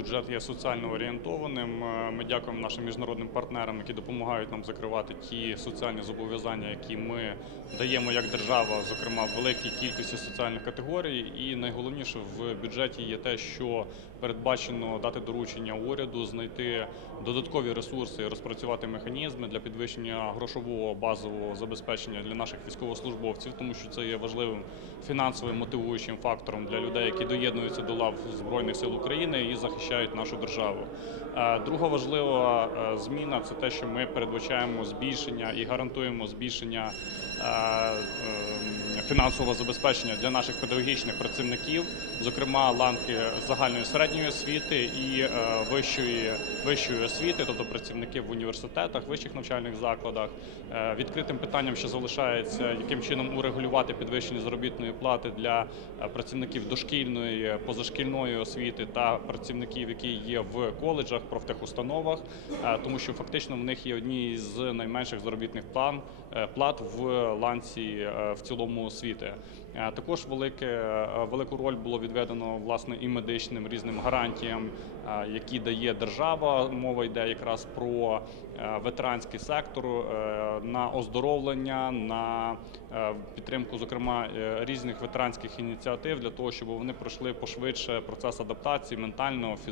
Бюджет є соціально орієнтованим. Е, Ми дякуємо нашим міжнародним партнерам, які допомагають нам закривати ті соціальні зобов'язання, які ми даємо як держава, зокрема великій кількості соціальних категорій. І найголовніше в бюджеті є те, що передбачено дати доручення уряду, знайти додаткові ресурси, розпрацювати механізми для підвищення грошового базового забезпечення для наших військовослужбовців, тому що це є важливим фінансовим мотивуючим фактором для людей, які доєднуються до лав збройних сил України і захищають нашу державу. Е, Друга важлива е, зміна це те, що ми передбачаємо збільшення і гарантуємо збільшення е, е, фінансового забезпечення для наших педагогічних працівників, зокрема ланки загальної середньої освіти і вищої вищої освіти, тобто працівники в університетах, вищих навчальних закладах. Відкритим питанням ще залишається, яким чином урегулювати підвищення заробітної плати для працівників дошкільної, позашкільної освіти та працівників, які є в коледжах, профтехустановах, е, тому що фактично в них є одні з найменших заробітних план е, плат в ланці е, в цілому освіти. Також велике велику роль було відведено власне і медичним різним гарантіям, які дає держава. Мова йде якраз про ветеранський сектор на оздоровлення, на підтримку, зокрема різних ветеранських ініціатив для того, щоб вони пройшли пошвидше процес адаптації ментального, фізичного,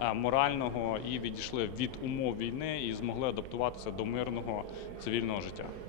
е, морального і відійшли від умов війни і змогли адаптуватися до мирного цивільного життя.